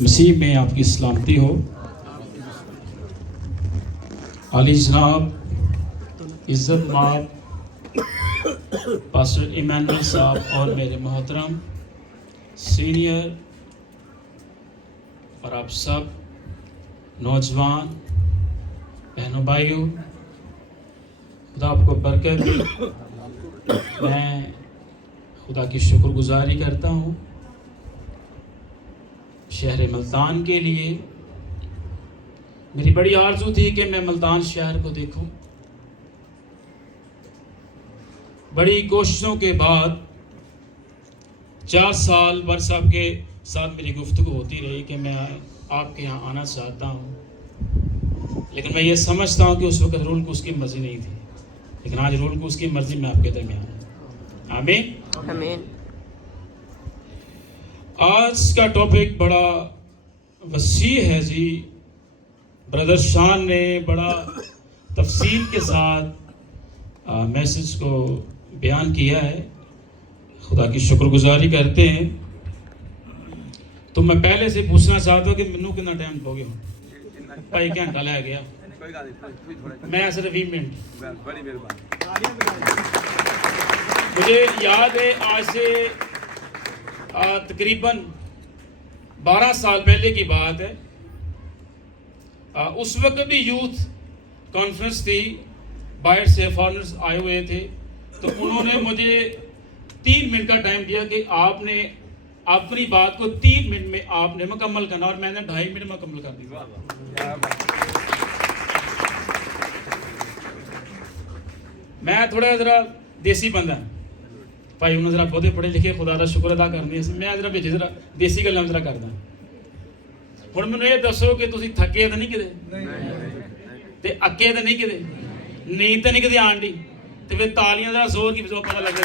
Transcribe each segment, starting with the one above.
मसीह में आपकी सलामती हो। आली जनाब इज़्ज़त माब पास्टर इमानुअल साहब और मेरे मोहतरम सीनियर और आप सब नौजवान बहनों भाइयों, खुदा आपको बरकत दे। मैं खुदा की शुक्रगुजारी करता हूँ शहर मुल्तान के लिए। मेरी बड़ी आरज़ू थी कि मैं मुल्तान शहर को देखूं। बड़ी कोशिशों के बाद 4 साल वर साहब के साथ मेरी गुफ्तगू होती रही कि मैं आपके यहाँ आना चाहता हूँ, लेकिन मैं ये समझता हूँ कि उस वक्त रूल को उसकी मर्ज़ी नहीं थी, लेकिन आज रूल को उसकी मर्ज़ी में आपके दरमियान है। आमीन आमीन। आज का टॉपिक बड़ा वसी है जी। ब्रदर शान ने बड़ा तफसील के साथ मैसेज को बयान किया है। खुदा की शुक्रगुजारी करते हैं। तो मैं पहले से पूछना चाहता हूँ कि मैनू कितना टाइम हो गया? भाई घंटा लै गया, मैं सिर्फ 20 मिनट। मुझे याद है आज से तकरीबन 12 साल पहले की बात है। उस वक्त भी यूथ कॉन्फ्रेंस थी, बाहर से फॉरेनर्स आए हुए थे, तो उन्होंने मुझे 3 मिनट का टाइम दिया कि आपने अपनी बात को 3 मिनट में आपने मुकम्मल करना, और मैंने 2.5 मिनट मुकम्मल कर दिया। मैं थोड़ा जरा देसी बंदा भाई, उन्होंने जरा बहुते पढ़े लिखे खुदा का शुक्र अदा करने, मैं जरा बिच जरा देसी गल्लां जरा करदा। हुण मैनूं ये दसो कि तुसीं थके तो नहीं किते ते अक्के तो नहीं किते, नींद तो नहीं किते आण दी, ते फिर तालियां दा जोर की जो पता लगे।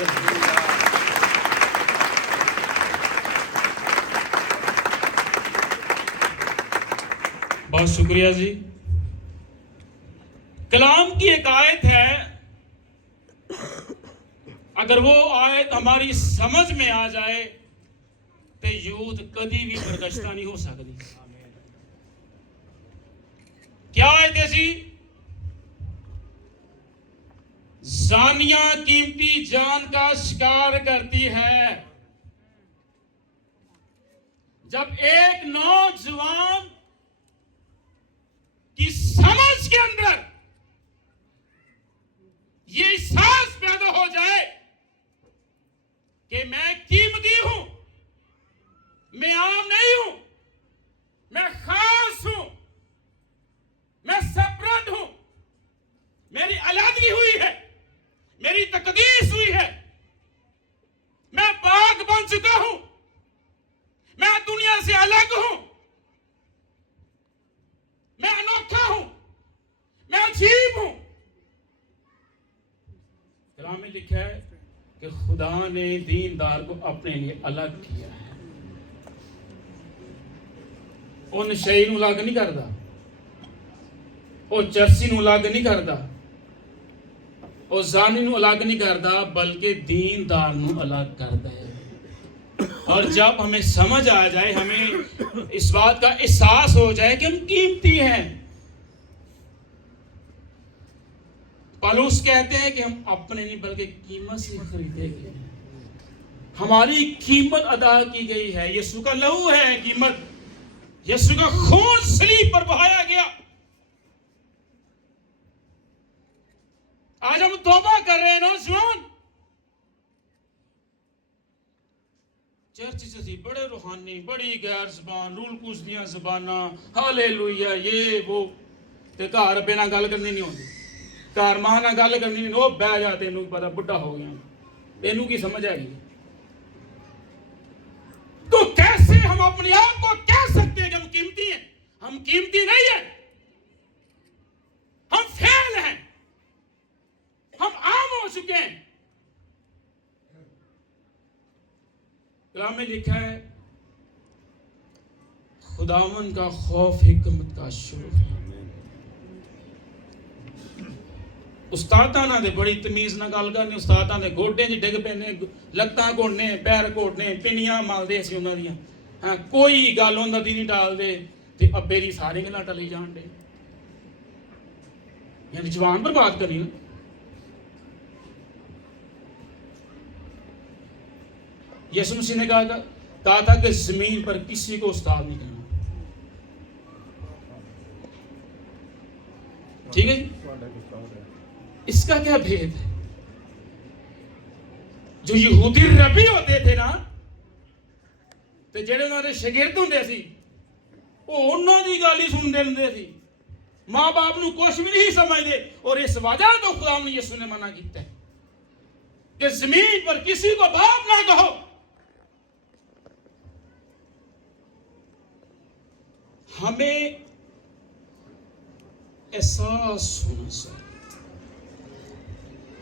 बहुत शुक्रिया जी। कलाम की एक आयत है, अगर वो आयत हमारी समझ में आ जाए तो यूथ कभी भी बर्दाश्त नहीं हो सकती। क्या आयत ऐसी? जानिया कीमती जान का शिकार करती है। जब एक नौजवान की समझ के अंदर ये एहसास पैदा हो जाए कि मैं कीमती हूं, मैं आम नहीं हूं, मैं खास हूं, मैं सेपरेट हूं, मेरी अलहदगी हुई है, मेरी तकदीस हुई है, मैं पाक बन चुका हूं, मैं दुनिया से अलग हूं, मैं अनोखा हूं, मैं अजीब हूं। कलाम में लिखा है कि खुदा ने दीनदार को अपने लिए अलग किया है। वो नशई नूं अलग नहीं करता, वो चरसी नूं अलग नहीं करता, वो जानी नूं अलग नहीं करता, बल्कि दीनदार नूं अलग करता है। और जब हमें समझ आ जाए, हमें इस बात का एहसास हो जाए कि हम कीमती हैं। पौलुस कहते हैं कि हम अपने नहीं बल्कि कीमत से खरीदे गए हैं। हमारी कीमत अदा की गई है। यीशु का लहू है कीमत, यीशु का खून सलीब पर बहाया गया। आज हम तौबा कर रहे हैं नौजवान। चर्च से बड़े रूहानी, बड़ी गैर जबान, रूल कुछ दियां जबाना, हालेलुया ये वो, ते घर बिना गल करनी नहीं होती, घर मां नाल गल करनी नहीं, वो बह जा, तेनू पता बुढ़ा हो गया, तेनू की समझ आएगी। तो कैसे हम अपने आप को कह सकते हैं कि हम कीमती हैं? हम कीमती नहीं है, हम फेल हैं, हम आम हो चुके हैं। कलाम में लिखा है खुदावन का खौफ हिकमत का शुरू है। उस्तादां नाल बड़ी तमीज नाल गल करनी, उस्तादां दे गोडे च डिग पैने, लत्तां घोड़ने, पैर घोड़ने, पिनियां मलदे सी उन्हां दियां, हाँ कोई गल उन्हां दी नहीं टालदे ते अब्बे दी सारी गल्लां टली जाण दे, यानी जवान बर्बाद करी ना। यीशु मसीह ने कहा था कि जमीन पर किसी को उस्ताद नहीं करना। ठीक है जी? इसका क्या भेद है? जो यहूदी रबी होते थे ना, ते जेड़े उन्होंने शागिर्द हुंदे सी, वो उन्हां दी गल ही सुनदे हुंदे सी, मां बाप नूं कुछ भी नहीं समझदे। और इस वजह तो खुदा ने यीशु ने मना किया है कि जमीन पर किसी को बाप ना कहो। हमें एहसास होना चाहिए,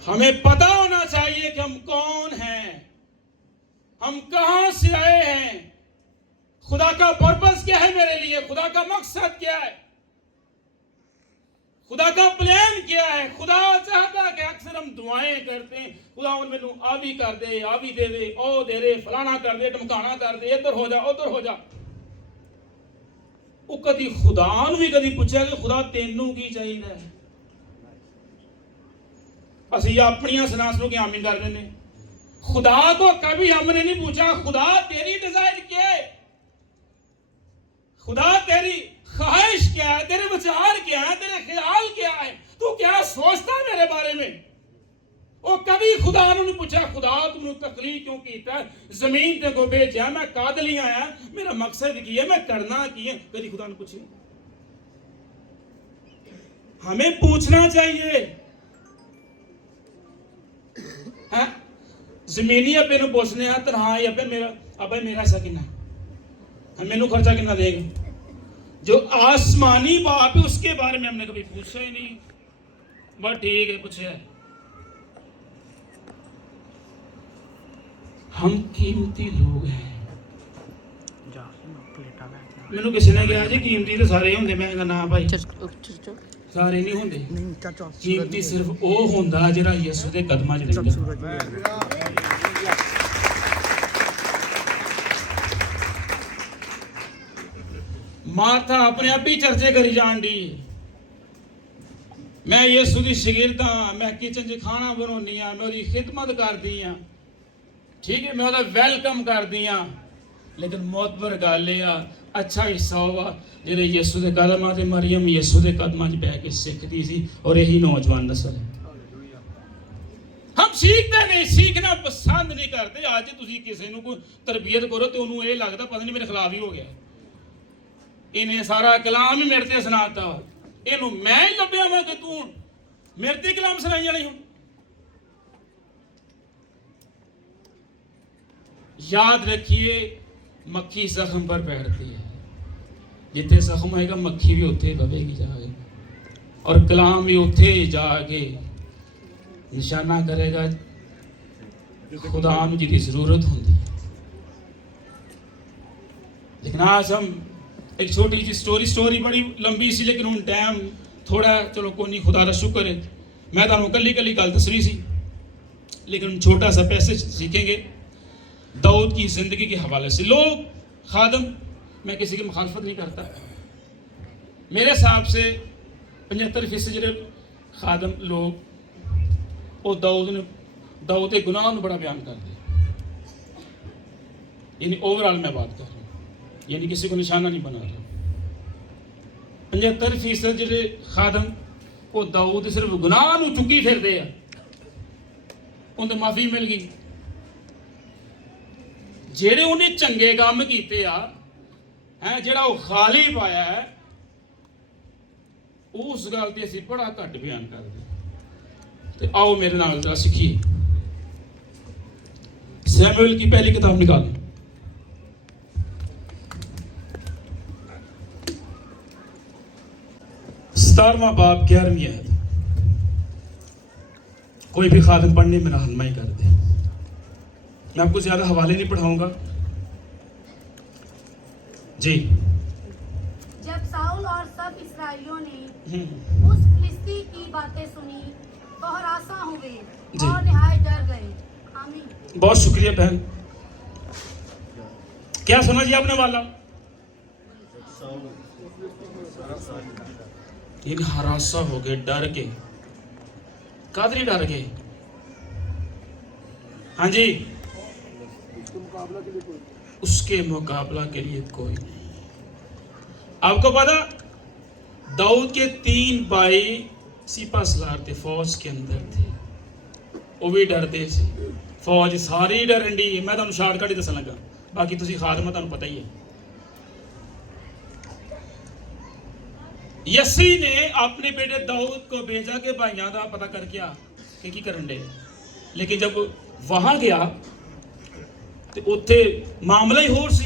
हमें पता होना चाहिए कि हम कौन हैं, हम कहां से आए हैं, खुदा का पर्पस क्या है मेरे लिए, खुदा का मकसद क्या है, खुदा का प्लान क्या है। खुदा चाहता है कि अक्सर हम दुआएं करते हैं, खुदा मैनू आ भी कर दे, आ भी दे दे, ओ दे दे, फलाना कर दे, धमकाना कर दे, इधर हो जा उधर हो जा। वो कभी खुदा नूं भी कभी पूछा कि खुदा तेनू की चाहिए। असीं अपनियां सनासनों की आमीन कर देने, खुदा को कभी हमने नहीं पूछा खुदा तेरी डिजायर क्या है, खुदा तेरी ख्वाहिश क्या है, तेरे विचार क्या है, तेरे ख्याल क्या है, तू क्या सोचता है मेरे बारे में। वो कभी खुदा ने नहीं पूछा खुदा तुमने तकलीफ क्यों कीता, जमीन ते को भेजा, मैं कादल ही आया, मेरा मकसद की है, मैं करना की है, कभी खुदा ने पूछे। हमें पूछना चाहिए। है जमीनी अब्बे नूं पुछने आ तनहा अब्बे मेरा हिस्सा कितना, मैनू खर्चा कितना देगा। जो आसमानी बाप है उसके बारे में हमने कभी पूछा ही नहीं। बस ठीक है पूछे, हम कीमती लोग हैं। मैनू किसी ने कहा जी कीमती तो सारे होंगे, मैं कहा ना भाई सारे नहीं होंगे, कीमती सिर्फ वो होंदा जिहड़ा यीशु दे कदमां च रहिंदा। मार्था अपने आप ही चर्चे करी जान दी, मैं यीशु दी शागिर्द हां, मैं किचन च खाना बनाउंदी हां, मैं ओदी खिदमत करदी हां, ठीक है, मैं ओदा वेलकम करदी हां। लेकिन मोतबर गल आ अच्छा हिस्सा होगा जिहड़े यीशु दे कदमां ते मरियम यीशु दे कदमां च बैठ के सीखदी सी, और यही नौजवान नस्ल है। हम सीखते नहीं, सीखना पसंद नहीं करते। अज तुसीं किसी नूं कोई तरबियत करो तो उन्होंने ये लगता पता नहीं मेरे खिलाफ ही हो गया, इन्हें सारा कलाम ही मेरे ते सुनाता, इनू मैं ही लभ्या मैं कि तू मेरे ते कलाम सुनाई जानी। हूं याद रखिए मक्खी जख्म पर बैठती है, जिथे जख्म आएगा मक्खी भी उत्थे बवेगी जाके, और कलाम भी उत्थे जाके निशाना करेगा खुदा नूं जिहदी जरूरत होंदी। लेकिन आज हम एक छोटी सी स्टोरी बड़ी लंबी सी, लेकिन हुण टाइम थोड़ा, चलो कोई नहीं, खुदा दा शुक्र है। मैं तुहानूं कल्ली गल दसनी सी, लेकिन छोटा सा पैसेज सीखेंगे दाऊद की जिंदगी के हवाले से। लोग खादम, मैं किसी की मुखालफत नहीं करता, मेरे हिसाब से 75% जो खादम लोग वो दाऊद के गुनाह को बड़ा बयान करते, यानी ओवरऑल मैं बात कर रहा हूँ, यानी किसी को निशाना नहीं बना रहा। 75% जो खादम वो दाऊद सिर्फ गुनाह को चुकी फिरते हैं, उन्हें माफी मिल गई। जेड़े उन्हें चंगे काम किए हैं, जेड़ा वो खाली पाया है, उस गल ते असीं बड़ा घट बयान करते। तो आओ मेरे नाल जरा सीखिए। सैमुएल की पहली किताब निकाल, सतारवां बाब 11वीं आयत। कोई भी खादिम पढ़ने में रहनुमाई कर दे। मैं आपको ज्यादा हवाले नहीं पढ़ाऊंगा जी। जब साउल और सब इस्राएलियों ने उस फिलिस्ती की बातें सुनी तो हरासा हुए और निहायत डर गए। आमीन। बहुत शुक्रिया बहन। क्या सुना जी आपने वाला? इन हरासा हो गए, डर के। कादरी डर गए? हाँ जी, उसके मुकाबला के लिए कोई नहीं। आपको पता दाऊद के 3 भाई सिपा सलार थे, फौज के अंदर थे, वो भी डरते सी। फौज सारी डरन डी। मैं तुहानू शार्टकट ही दसन लगा, बाकी तुसी खात्मा तुहानू पता ही है। यसी ने अपने बेटे दाऊद को भेजा कि भाइयों का पता करके आ कि की करन डे। लेकिन जब वहां गया तो उत्थे मामला ही होर सी।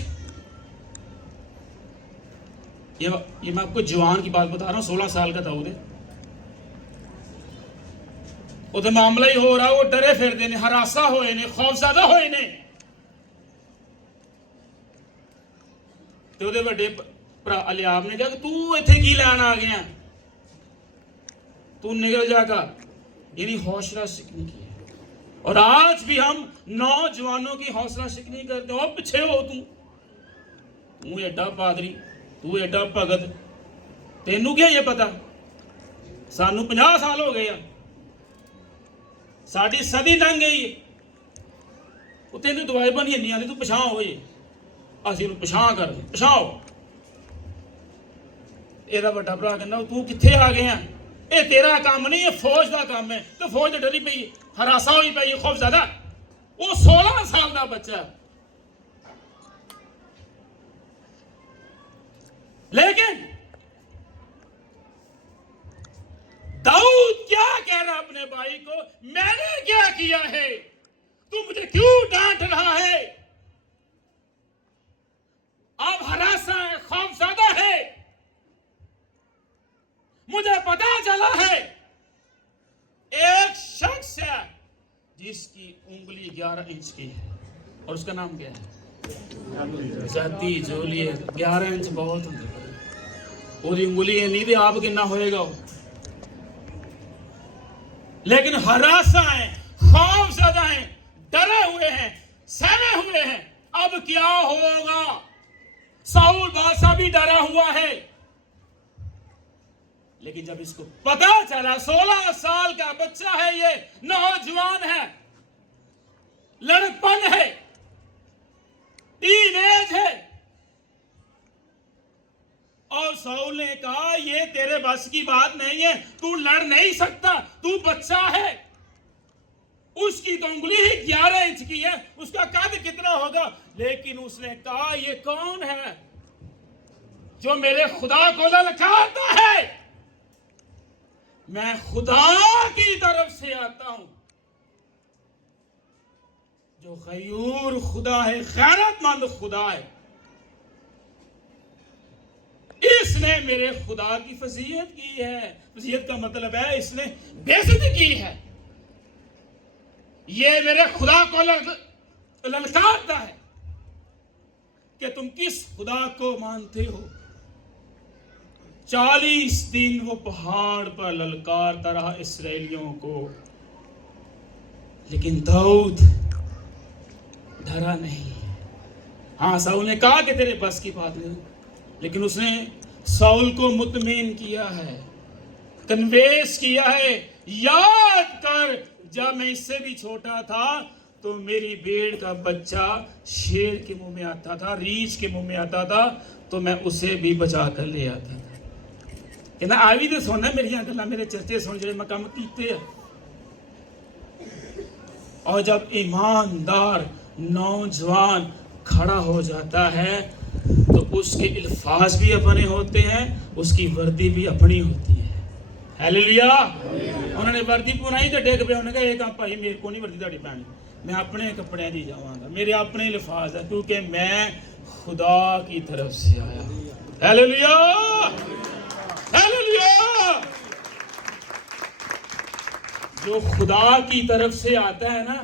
ये मैं आपको जवान की बात बता रहा हूं, 16 साल का दाऊद है। उधर मामला ही हो रहा, वो डरे फिरते ने, हरासा होए ने, खौफज़दा होए ने। तो उहदे वड्डे भरा अलियाब ने कहा कि तू इत्थे की लैन आ गया, तू निकल जाकर। यानी हौसला शिकनी की है। और आज भी हम नौजवानों की हौसला शिकनी करते हो। पीछे हो तू एडा पादरी, तू एडा भगत, तेनू क्या ये पता? सानू 50 साल हो गए, साडी सदी लंघ गई है। वो तेन दवाई बनी नहीं आती, तू पछां हो जे, असीं नूं पछां कर, पछाओ। ਇਹਦਾ ਵੱਡਾ ਭਰਾ ਕਹਿੰਦਾ ਤੂੰ ਕਿੱਥੇ ਆ ਗਿਆ? ਇਹ ਤੇਰਾ ਕੰਮ ਨਹੀਂ, ਇਹ ਫੌਜ ਦਾ ਕੰਮ ਹੈ। ਤੇ ਫੌਜ ਤੇ ਡਰੀ ਪਈ, ਹਰਾਸਾ ਹੋਈ ਪਈ, ਖੌਫਜ਼ਦਾ। ਉਹ 16 ਸਾਲ ਦਾ ਬੱਚਾ। लेकिन दाऊद क्या कह रहा अपने भाई को? मैंने क्या किया है? तू मुझे क्यों डांट रहा है? अब हरासा है, खौफज़दा है। मुझे पता चला है एक शख्स है जिसकी उंगली 11 इंच की है, और उसका नाम क्या है? जाती जोली। 11 इंच बहुत होंगे, ਉਹਦੀ ਉਂਗਲੀ ਨਹੀਂ ਤੇ ਆਪ ਕਿੰਨਾ ਹੋਏਗਾ ਉਹ। लेकिन हरासा है, खौफज़दा है, डरे हुए हैं, सहमे हुए हैं। अब क्या होगा? साउल बादशाह भी डरा हुआ है। लेकिन जब इसको पता चला 16 साल का बच्चा है, ये नौजवान है, लड़कपन है, टीनेज है, और साउल ने कहा ये तेरे बस की बात नहीं है, तू लड़ नहीं सकता, तू बच्चा है। उसकी तो उंगली ही 11 इंच की है, उसका कद कितना होगा? लेकिन उसने कहा ये कौन है जो मेरे खुदा को ललकारता है? मैं खुदा की तरफ से आता हूं, जो गयूर खुदा है, गैरतमंद खुदा है। इसने मेरे खुदा की फजीयत की है। फजीयत का मतलब है इसने बेइज्जती की है। ये मेरे खुदा को ललकारता है कि तुम किस खुदा को मानते हो। 40 दिन वो पहाड़ पर ललकारता रहा इस्राएलियों को, लेकिन दाऊद डरा नहीं। हाँ, साउल ने कहा कि तेरे बस की बात नहीं, लेकिन उसने साउल को मुतमईन किया है, कन्वेंस किया है। याद कर, जब मैं इससे भी छोटा था तो मेरी भेड़ का बच्चा शेर के मुंह में आता था, रीछ के मुंह में आता था, तो मैं उसे भी बचा कर ले आता था। कहना आ भी तो सुनना मेरिया गल्लां, मेरे चर्चे सुन जो मैं काम कीते। और जब ईमानदार नौजवान खड़ा हो जाता है तो उसके अल्फाज भी अपने होते हैं, उसकी वर्दी भी अपनी होती है। हालेलुया। उन्होंने वर्दी पुनाई तो डेग पे, उन्होंने कहा एक भाई मेरे को नहीं वर्दी तुहाडी पानी, मैं अपने कपड़े दी जावांगा, मेरे अपने अल्फाज है, क्योंकि मैं खुदा की तरफ से आया। Hallelujah, hallelujah. जो खुदा की तरफ से आता है ना,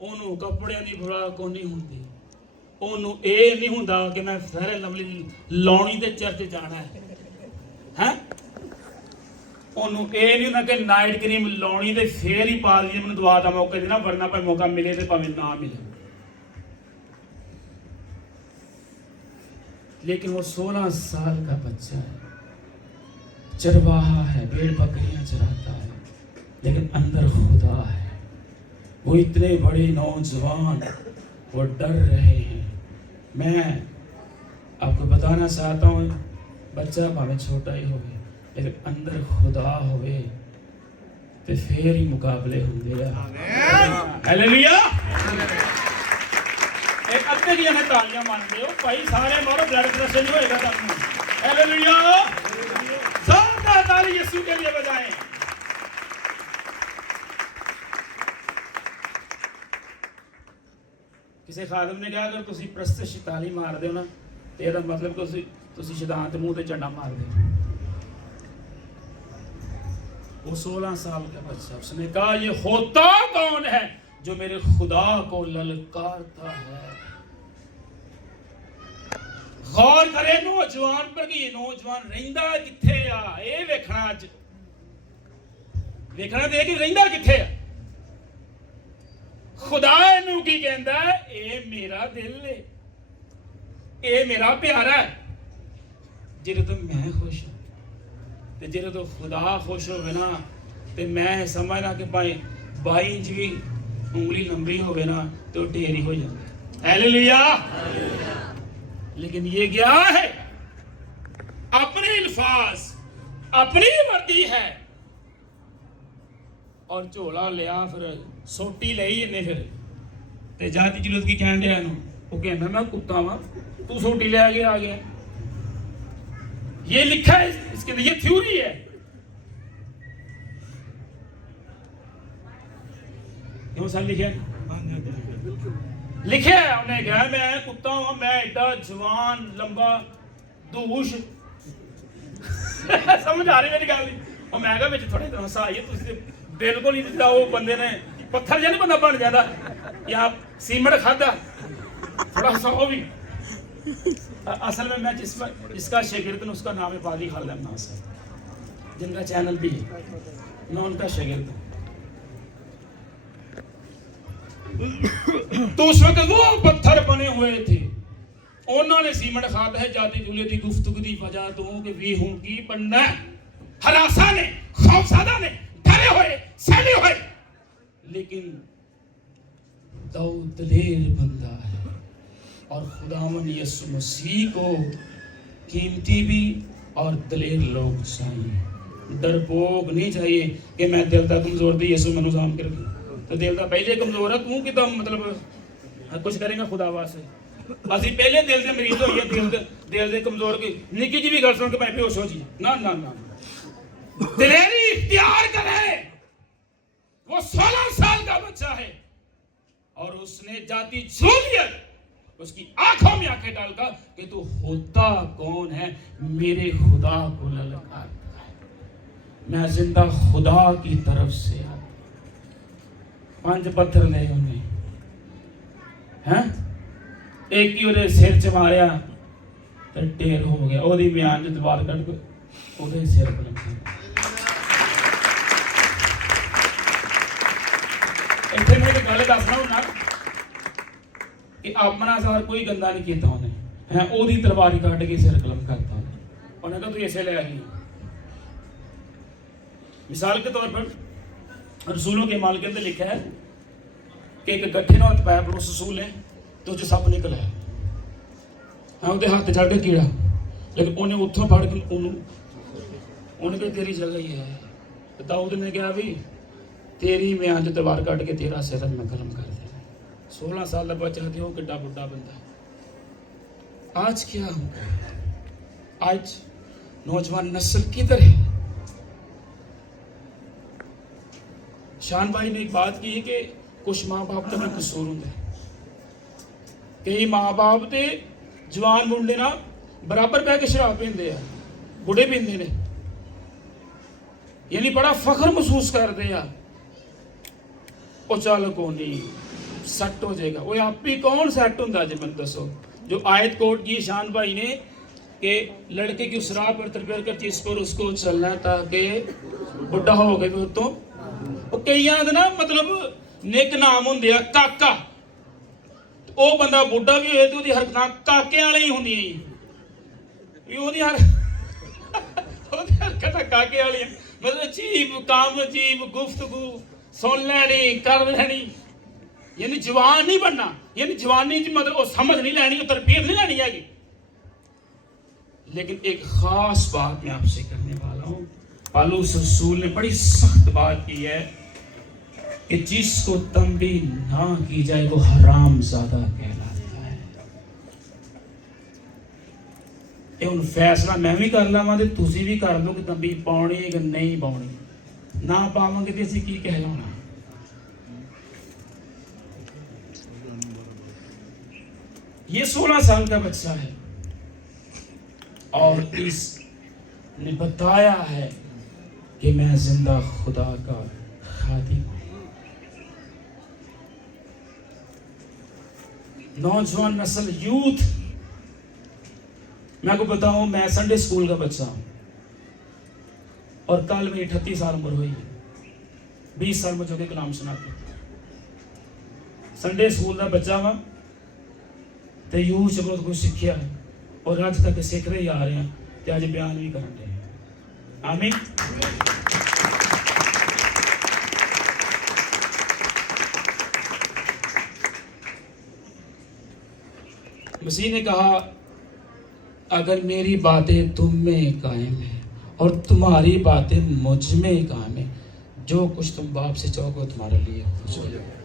ਉਹਨੂੰ ਕੱਪੜਿਆਂ ਦੀ ਬੁਰਾ ਕੋਈ ਨਹੀਂ ਹੁੰਦੀ। ਉਹਨੂੰ ਇਹ ਨਹੀਂ ਹੁੰਦਾ ਕਿ ਮੈਂ ਫੇਅਰ ਲਵਲੀ ਲਾਉਣੀ ਤੇ ਚਰਚ ਜਾਣਾ ਹੈ। ਉਹਨੂੰ ਇਹ ਨਹੀਂ ਹੁੰਦਾ ਕਿ ਨਾਈਟ ਕਰੀਮ ਲਾਉਣੀ ਤੇ ਫੇਰ ਹੀ ਪਾ ਲਈਏ, ਮੈਨੂੰ ਦੁਆ ਦਾ ਮੌਕਾ ਦੇਣਾ, ਵਰਨਾ ਭਾਵੇਂ ਮੌਕਾ ਮਿਲੇ ਤੇ ਭਾਵੇਂ ਨਾ ਮਿਲੇ। लेकिन वो 16 साल का बच्चा है, चरवाहा है, भेड़ बकरियां चराता है, लेकिन अंदर खुदा है। वो इतने बड़े नौजवान वो डर रहे हैं। मैं आपको बताना चाहता हूँ, बच्चा भावें छोटा ही होवे लेकिन अंदर खुदा होवे ते फिर ही मुकाबले होंगे। हालेलुया। एक अद्दे दी मैं तालियां मारते हो भाई, सारे मारो, ब्लड प्रेशर नहीं होएगा तुम। हालेलुया। जोरदार ताली यीशु के लिए बजाएं। किसी खादम ने कहा अगर तुसी प्रस्तश ताली मार दो ना तो यह मतलब तुसी शैतान के मुंह ते झंडा मार दो। वो 16 साल का बच्चा, उसने कहा ये होता कौन है जो मेरे खुदा को ललकारता है। गौर करे नौजवान पर कि ये नौजवान रहिंदा किथे आ, ये वेखना अज वेखना दे कि रहिंदा किथे आ। खुदा इनू की कहंदा है, ए मेरा दिल है, ए मेरा प्यारा है। जिहदे तो मैं खुश हूं ते जिहदे तो खुदा खुश होवे ना ते मैं समझना कि भाई 22 इंच भी उंगली लंबी होवे ना तो ढेरी हो जाता। हालेलुया। लेकिन ये क्या है, अपने अल्फाज, अपनी वर्दी है और झोला लिया, फिर सोटी लई इन्हें, फिर ते जाति जुलत की कहन दिया नु, वो कहना मैं कुत्ता वा, तू सोटी ले आगे आ गया। ये लिखा है इसके अंदर, ये थ्योरी है। क्यों सर लिखे लिखे उन्हें कहा मैं कुत्ता हूं, मैं एडा जवान लंबा दूश समझ आ रही मेरी गल। और मैं कहा बिच थोड़े तरह सही है, तुसी बिल्कुल ही जिदा वो बंदे ने पत्थर जिहा नहीं बंदा बन जाता या सीमेंट खादा थोड़ा सा वो भी। असल में मैं जिसका शागिर्द हूं उसका नाम है पादी खालिद नासर, जिनका चैनल भी है, मैं उनका शागिर्द हूं। तो उस वक्त वो पत्थर बने हुए थे, उन्होंने सीमेंट खाता है जाति जुले की गुफ्तगू की वजह तो कि भी हूं की बनना हरासा ने खौफसादा ने डरे हुए सहले हुए, लेकिन दाऊद दलेर बंदा है और खुदावन यीशु मसीह को कीमती भी और दलेर लोग चाहिए। डरपोक नहीं चाहिए कि मैं दिल का कमजोर थी यीशु मैनू साम के रखे, तो दिल का पहले कमजोर है, तू कि मतलब कुछ करेगा खुदा वास्ते। असि पहले दिल से मरीज होइए, दिल से कमजोर की निकी जी भी गल सुन के मैं बेहोश हो जी। ना ना ना, दिलेरी इख्तियार करे। वो 16 साल का बच्चा है और उसने जाति जूलियत उसकी आंखों में आंखें डालकर कि तू होता कौन है, मेरे खुदा को ललकारता है। मैं जिंदा खुदा की तरफ से आता। 5 पत्थर ले उन्हें हैं, एक ही उन्हें सिर च मारिया तो ढेर हो गया, ओदी बयान च दीवार कट के ओदे सिर पर लग गया। इतने मैं एक गल दसना हूं ना कि अपना सार कोई गंदा नहीं किया उन्हें है, ओदी तलवार काट के सिर कलम करता उन्हें कहा तू ऐसे ले आई। मिसाल के तौर पर रसूलों के माल के अंदर लिखा है कि एक गट्ठे ना पैप रसूल है तो जो सप निकला है, हाँ उसके हाथ चढ़ के कीड़ा, लेकिन उन्हें उतों फड़ के उन्हें कहा तेरी जगह ही है। दाऊद ने कहा भी तेरी मैं आज तलवार काट के तेरा सिर मैं कलम कर देना। 16 साल का बच्चा थी वो किड्डा बुढ़ा बंदा। आज क्या होगा, आज नौजवान नस्ल किधर है। शान भाई ने एक बात की है कि कुछ माँ बाप का भी कसूर होंगे। कई माँ बाप के जवान मुंडे ना बराबर बह के शराब पींदे आ, बुढ़े पींदे ने, यानी बड़ा फख्र महसूस करते हैं। वो चल को नहीं सेट हो जाएगा, वो आप ही कौन सेट होंगे जी मैं दसो। जो आयत कोट की शान भाई ने कि लड़के की उस राह पर तरबियत कर जिस पर उसको चलना ताकि बुढ़ा हो गए फिर तो वो कई ना मतलब निक नाम होंगे काका, वो बंदा बुढ़ा भी होए तो हरकत काके वाले ही होंगी। ਇਹ ਉਹਦੀ ਯਾਰ ਉਹਦੀ ਹਰਕਤਾਂ ਕਾਕੇ ਵਾਲੀਆਂ, ਮਤਲਬ ਅਜੀਬ ਕੰਮ, ਅਜੀਬ ਗੁਫ਼ਤਗੂ ਸੁਣ ਲੈਣੀ, ਕਰ ਲੈਣੀ, यानी जवान नहीं बनना, यानी जवानी मतलब वो समझ नहीं लेनी, वो तरबियत नहीं लेनी हैगी। लेकिन एक खास बात मैं आपसे करने वाला हूँ। पालूस रसूल ने बड़ी सख्त बात की है कि जिसको तंबीह ना की जाए वो हराम ज़्यादा कहलाता है। ये उन फैसला मैं भी कर लवां ते तुसी भी कर लो कि तंबीह पाउणी कि नहीं पाउणी, ना पावांगे ते असीं की कहलाउणा। ये 16 साल का बच्चा है और इसने बताया है कि मैं जिंदा खुदा का खादिम हूं। नौजवान नस्ल, यूथ, मैं आपको बताऊं, मैं संडे स्कूल का बच्चा हूं और कल मेरी 38 साल उम्र हुई है। 20 साल मुझे कलाम सुनाते, संडे स्कूल का बच्चा वा ਤੇ ਯੂਥ ਚ ਬਹੁਤ ਕੁਝ ਸਿੱਖਿਆ ਔਰ ਅੱਜ ਤੱਕ ਸਿੱਖਦੇ ਹੀ ਆ ਰਹੇ ਹਾਂ ਤੇ ਅੱਜ ਬਿਆਨ ਵੀ ਕਰਨ ਦੇ। ਆਮੀਨ। मसीह ने कहा अगर मेरी बातें तुम में कायम है और तुम्हारी बातें मुझ में कायम है, जो कुछ तुम बाप से चाहोगे तुम्हारे लिए हो जाएगा।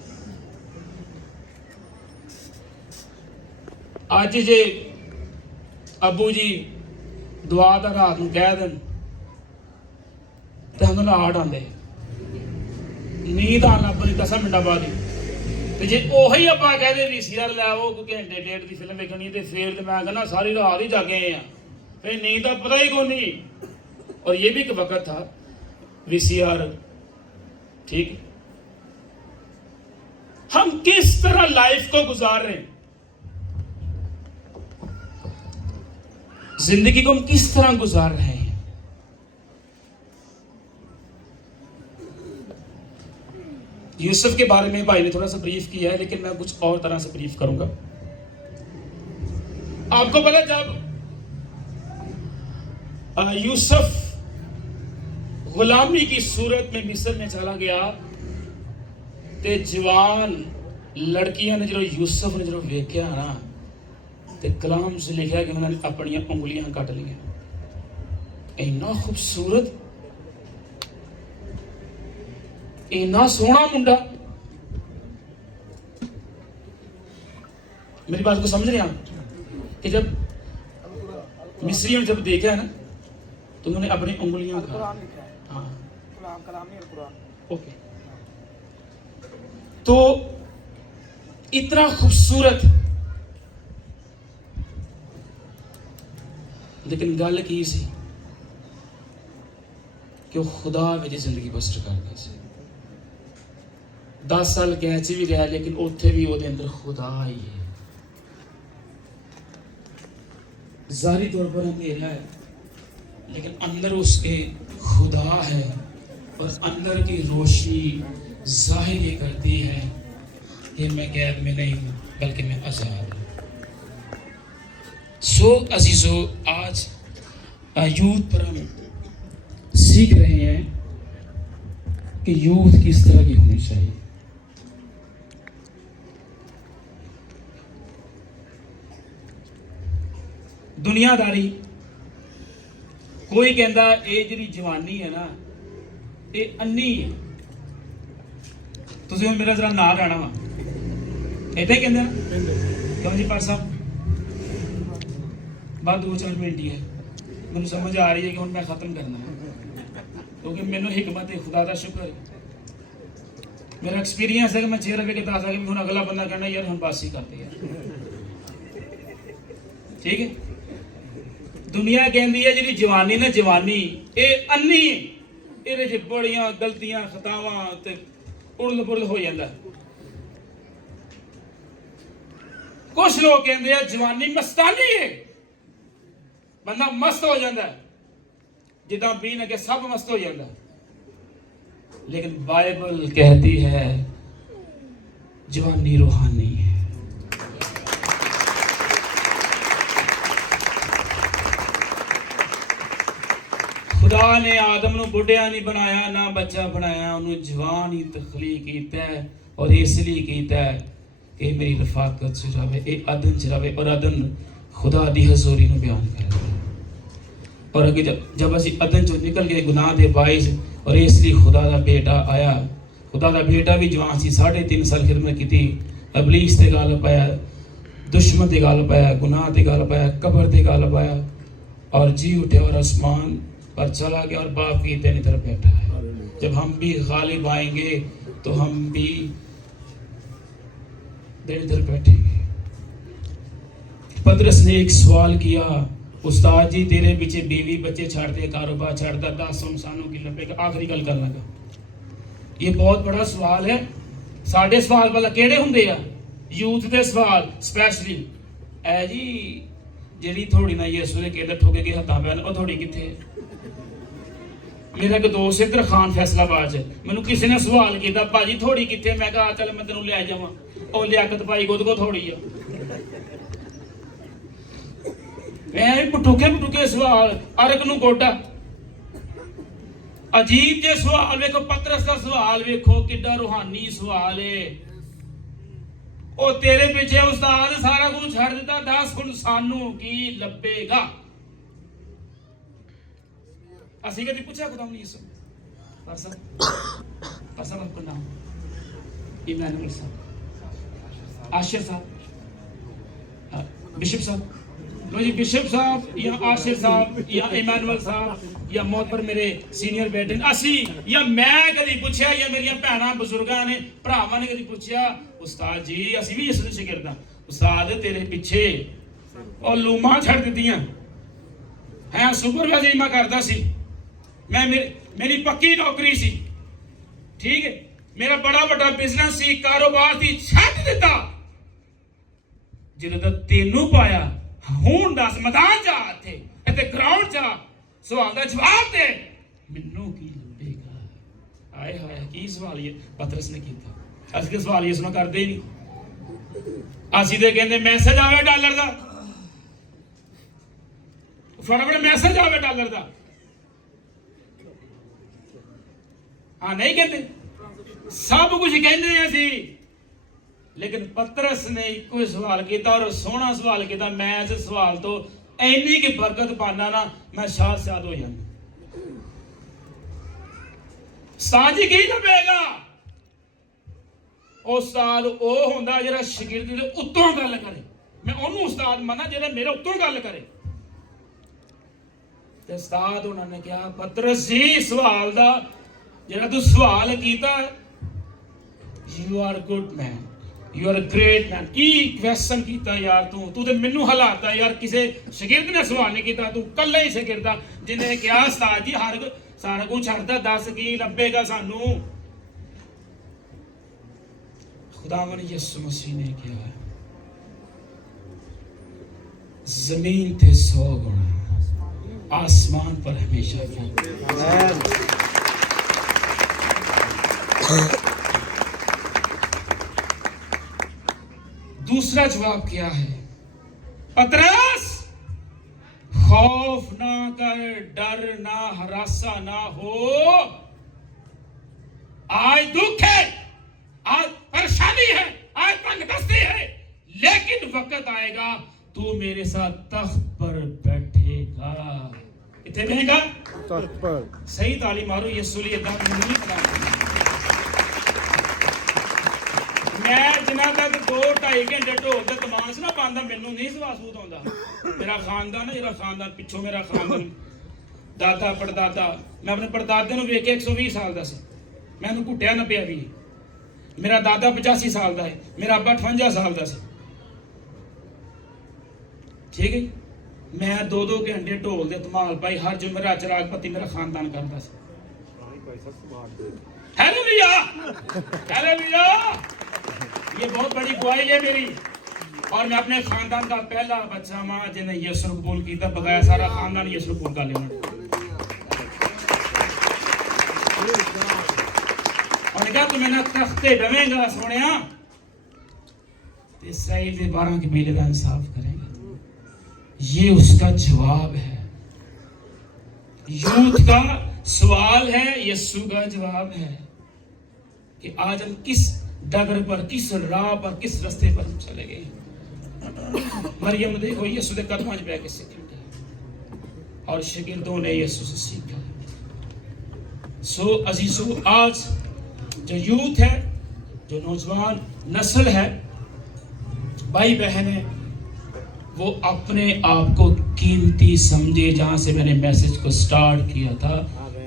ਅੱਜ ਜੇ ਅੱਬੂ ਜੀ ਦੁਆ ਦਾ ਰਾਤ ਨੂੰ ਕਹਿ ਦੇਣ ਤੇ ਹੰਗਣਾ ਆੜ ਆਂਦੇ, ਨੀਂਦ ਆਣ ਆਪਣੀ ਕਸਮ ਮਿੰਟਾਂ ਬਾਅਦ ਹੀ। ਤੇ ਜੇ ਉਹੀ ਆਪਾਂ ਕਹਦੇ ਵੀ ਸੀਆਰ ਲੈ ਆਓ ਕੋਈ ਘੰਟੇ ਡੇਢ ਦੀ ਫਿਲਮ ਵੇਖਣੀ ਤੇ ਫੇਰ ਤੇ ਮੈਂ ਕਹਿੰਦਾ ਸਾਰੀ ਰਾਤ ਹੀ ਜਾਗੇ ਆ, ਫਿਰ ਨੀਂਦ ਦਾ ਪਤਾ ਹੀ ਕੋਈ नहीं। और ये भी एक वक्त था VCR, ठीक, हम किस तरह लाइफ को गुजार रहे हैं, जिंदगी को हम किस तरह गुजार रहे हैं। यूसुफ के बारे में भाई ने थोड़ा सा ब्रीफ किया है, लेकिन मैं कुछ और तरह से ब्रीफ करूंगा। आपको पता जब यूसुफ गुलामी की सूरत में मिस्र में चला गया ते जवान लड़कियां ने जो यूसुफ ने जो वेख्या ना ते कलाम से लिखा कि उन्होंने अपनी उंगलियां कट लिया। इन्ना खूबसूरत, इन्ना सोहना मुंडा। मेरी बात को समझ रहे हैं कि जब मिस्रियों ने जब देखा ना तो उन्होंने अपनी उंगलियां हाँ ओके, तो इतना खूबसूरत, लेकिन गल की सी कि वो खुदा मेरी जिंदगी बसर करता सी। 10 साल कैद च भी रहा, लेकिन उत्थे भी वो अंदर खुदा ही है। ज़ाहिरी तौर पर अंधेरा है, लेकिन अंदर उसके खुदा है और अंदर की रोशनी जाहिर ये करती है कि मैं कैद में नहीं हूँ, बल्कि मैं आज़ाद हूँ। सो अजीजों, आज यूथ पर हम सीख रहे हैं कि यूथ किस तरह की होनी चाहिए। दुनियादारी, कोई कहता ये जी जवानी है ना ये अन्नी है। तुम हम मेरा जरा ना लेना वा इतना ही कहते ना, क्यों जी पार साहब बात 2-4 मिनट ही है, मैंने समझ आ रही है कि हम मैं खत्म करना है, क्योंकि मैंने हिकमत है, खुदा का शुक्र है, मेरा एक्सपीरियंस है कि मैं 6 रुपए के दस आके भी अगला बंदा कहना यार हम बासी करते हैं, ठीक है। दुनिया कहती है जी जवानी ना जवानी ये अन्नी, ये बड़िया गलतियां खतावां ते उड़ल पुड़ल हो जाता। कुछ लोग कहते हैं जवानी मस्तानी है, बंदा मस्त हो जाता है, जिदा पीन अगे सब मस्त हो जाता। लेकिन बाइबल कहती है जवानी रूहानी है। खुदा ने आदम ਨੂੰ ਬੁੱਢਿਆ ਨਹੀਂ ਬਣਾਇਆ ਨਾ ਬੱਚਾ ਬਣਾਇਆ ਉਹਨੂੰ ਜਵਾਨ ਹੀ ਤਖਲੀਕ ਕੀਤਾ और इसलिए ਕੀਤਾ कि मेरी रफाकत च रहे ये अदन च रहे और अदन खुदा दी हजूरी ਨੂੰ ਬਿਆਨ ਕਰਦਾ और अगे जब ਅਸੀਂ अदन चो निकल गए गुनाह के बाइस और इसलिए खुदा का बेटा आया खुदा का बेटा भी जवान सी 3.5 साल खिदमत की अबलीस ते गल पाया दुश्मन ते गल पाया गुनाह ते गल पाया कब्र ते गल पाया और जी उठे और आसमान पर चला गया और बाप की दाहिनी तरफ बैठा है। जब हम भी गालिब आएंगे तो हम भी दाहिनी तरफ बैठेंगे। पतरस ने एक सवाल किया, उस्ताद जी तेरे पीछे बीवी बच्चे छाड़ दे कारोबार छाड़ दा 10 इंसानों की लपेगा आखिरी गल कर लगा। ये बहुत बड़ा सवाल है। साढ़े सवाल वाला केड़े हुंदे आ यूथ दे सवाल स्पेशली ऐ जी जेड़ी थोड़ी ना यसू दे केदर ठोके के हत्थां पैन ओ थोड़ी किथे मेरा एक दोस्त इधर खान फैसलाबाद च मैनू किसी ने सवाल किया भाजी थोड़ी किथे मैं कहा चल मैं तेनू ले जावां ओ लियाकत भाई खुद को थोड़ी आ मैं पुठुके सवाल अरक नू गोडा अजीब जे सवाल वेखो पतरस दा सवाल वेखो किड्डा रूहानी सवाल है ओ तेरे पीछे उस्ताद सारा कुछ छड़ दिता 10 गुण सानू की लभेगा ਅਸੀਂ ਕਦੀ ਪੁੱਛਿਆ ਖੁਦਾ ਨੂੰ ਯਿਸੂ ਪਰਸਨ ਆਪਕਾ ਨਾਮ ਇਮਾਨੁਅਲ ਸਾਹਿਬ आशिर साहब बिशप साहब लो जी बिशप साहब या आशिर साहब या इमानुअल साहब या मौत पर मेरे सीनियर बेटे असी या मैं कभी पूछया या मेरिया भैन बजुर्गों ने भरावां ने कभी पूछया उस्ताद जी असी भी इसने शिगिरदा उस्ताद तेरे पीछे और लूमा छड़ दित्तियां है सुपरवाइजर मैं करदा सी मैं मेरी पक्की नौकरी सी ठीक है मेरा बड़ा बड़ा बिजनेस सी कारोबार सी छड्ड दित्ता ਜਦੋਂ ਤੈਨੂੰ ਪਾਇਆ ਹੁਣ ਦੱਸ ਮੈਦਾਨ ਜਾ ਇੱਥੇ ਗਰਾਊਂਡ ਜਾ ਸਵਾਲ ਦਾ ਜਵਾਬ ਦੇ ਮੈਨੂੰ ਕੀ ਲੱਭੇਗਾ ਆਏ ਹਾਏ ਕੀ ਸਵਾਲ ਇਹ ਪਤਰਸ ਨੇ ਕੀਤਾ ਅਸੀਂ ਕਿ ਸਵਾਲ ਇਸ ਨੂੰ ਕਰਦੇ ਹੀ ਨਹੀਂ ਅਸੀਂ ਤੇ ਕਹਿੰਦੇ ਮੈਸੇਜ ਆਵੇ ਡਾਲਰ ਦਾ ਫਟਾਫਟ ਮੈਸੇਜ ਆਵੇ ਡਾਲਰ ਦਾ ਹਾਂ ਨਹੀਂ ਕਹਿੰਦੇ ਸਭ ਕੁਝ ਕਹਿੰਦੇ ਅਸੀਂ लेकिन पतरस ने एक सवाल किया और सोहना सवाल किया मैं इस सवाल तो इन्नी की बरकत पाना ना मैं शाद शाद हो जाना साजी की लभेगा उस्ताद ओ हुंदा जिहड़ा शागिर्द दे उत्तों गल करे मैं ओनू उस्ताद मना जिहड़ा मेरे उत्तों गल करे ते उस्ताद उन्होंने कहा पतरस जी सवाल दा जिहड़ा तू सवाल कीता you are good man You are a great man. की क्वेश्चन कीता यार तू ते मैनू हलाता यार किसे शागिर्द ने सवाल नहीं कीता तू कल्ला ही शागिर्द जिन्हें कहा उस्ताद जी हर सारा कुछ छड्डदा 10 की लभेगा सानू खुदावन यीशु मसीह ने कहा जमीन थे 100 गुना आसमान पर हमेशा दूसरा जवाब क्या है पतरस खौफ ना कर डर ना हरासा ना हो आज दुख है आज परेशानी है आज तंगदस्ती है लेकिन वक्त आएगा तू मेरे साथ तख्त पर बैठेगा इतने बहेगा तख्त पर सही ताली मारो यीशु लिए नहीं पता मैं जिन्ना तक 2-2.5 घंटे ढोल ते तमाश ना पांदा मैनू नहीं महसूस होंदा मेरा खानदान है जेड़ा खानदान पिछों मेरा खानदान दादा पड़दादा मैं अपने पड़दादे नूं वेख के 120 साल दा सी मैनू घुट्टिया ना पिया भी मेरा दादा 85 साल दा है मेरा अब्बा 58 साल दा सी ठीक है मैं 2-2 घंटे ढोल दे धमाल पाई हर जुमेरात चिराग पत्ती मेरा खानदान करदा सी हालेलुया हालेलुया ये बहुत बड़ी गवाही है मेरी और मैं अपने खानदान का पहला बच्चा मां जिन्हें यीशु कबूल किया बगैर सारा खानदान यीशु कबूल कर लेना और क्या तू मैंने तख्ते डवेगा सोनिया इसराइल के 12 कबीले का इंसाफ करेंगे ये उसका जवाब है यूथ का सवाल है, यीशु का जवाब है कि आज हम किस डगर पर, किस राह पर, किस रास्ते पर हम चले गए। मरियम देखो यीशु के कदमां 'च बैठ के सीखी और शागिर्दों ने यीशु से सीखा। सो अजीजों, आज जो यूथ है, जो नौजवान नस्ल है, भाई बहन है, वो अपने आप को कीमती समझे। जहां से मैंने मैसेज को स्टार्ट किया था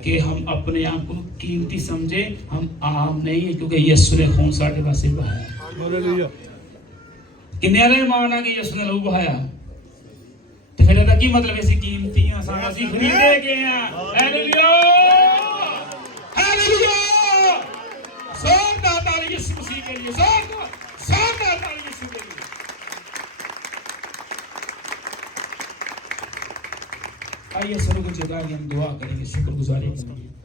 कि हम अपने आप को कीमती समझे, हम आम नहीं है, क्योंकि यीशु ने खून साढ़े पासे बहाया। किन्ने ने माना कि यीशु ने लहू बहाया, तो फिर ਇਹਦਾ ਕੀ ਮਤਲਬ ਅਸੀਂ ਕੀਮਤੀ ਆ, ਅਸੀਂ ਖਰੀਦੇ ਗਏ ਆ। ਹਾਲੇਲੂਇਆ, हालेलुया, जोरदार ताली यीशु मसीह के लिए, जोरदार ताली यीशु के लिए। आइए सरों को झुका के हम दुआ करेंगे, शुक्रगुजारी करेंगे।